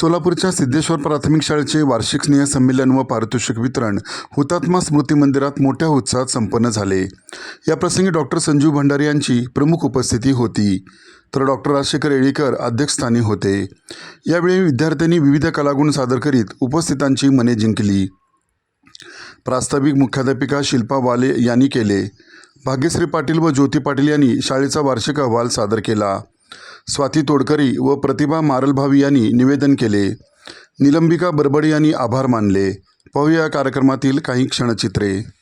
सोलापूरच्या सिद्धेश्वर प्राथमिक शाळेचे वार्षिक स्नेहसंमेलन व पारितोषिक वितरण हुतात्मा स्मृती मंदिरात मोठ्या उत्साहात संपन्न झाले. या प्रसंगी डॉक्टर संजीव भंडारी यांची प्रमुख उपस्थिती होती. तर डॉक्टर राजशेखर येळीकर अध्यक्षस्थानी होते. यावेळी विद्यार्थ्यांनी विविध कलागुण सादर करीत उपस्थितांची मने जिंकली. प्रास्ताविक मुख्याध्यापिका शिल्पा वाले यांनी केले. भाग्यश्री पाटील व ज्योती पाटील यांनी शाळेचा वार्षिक अहवाल सादर केला. स्वाती तोडकरी व प्रतिभा मारलभावी यांनी निवेदन केले. निलंबिका बरबडे यांनी आभार मानले. पाहूया या कार्यक्रमातील काही क्षणचित्रे.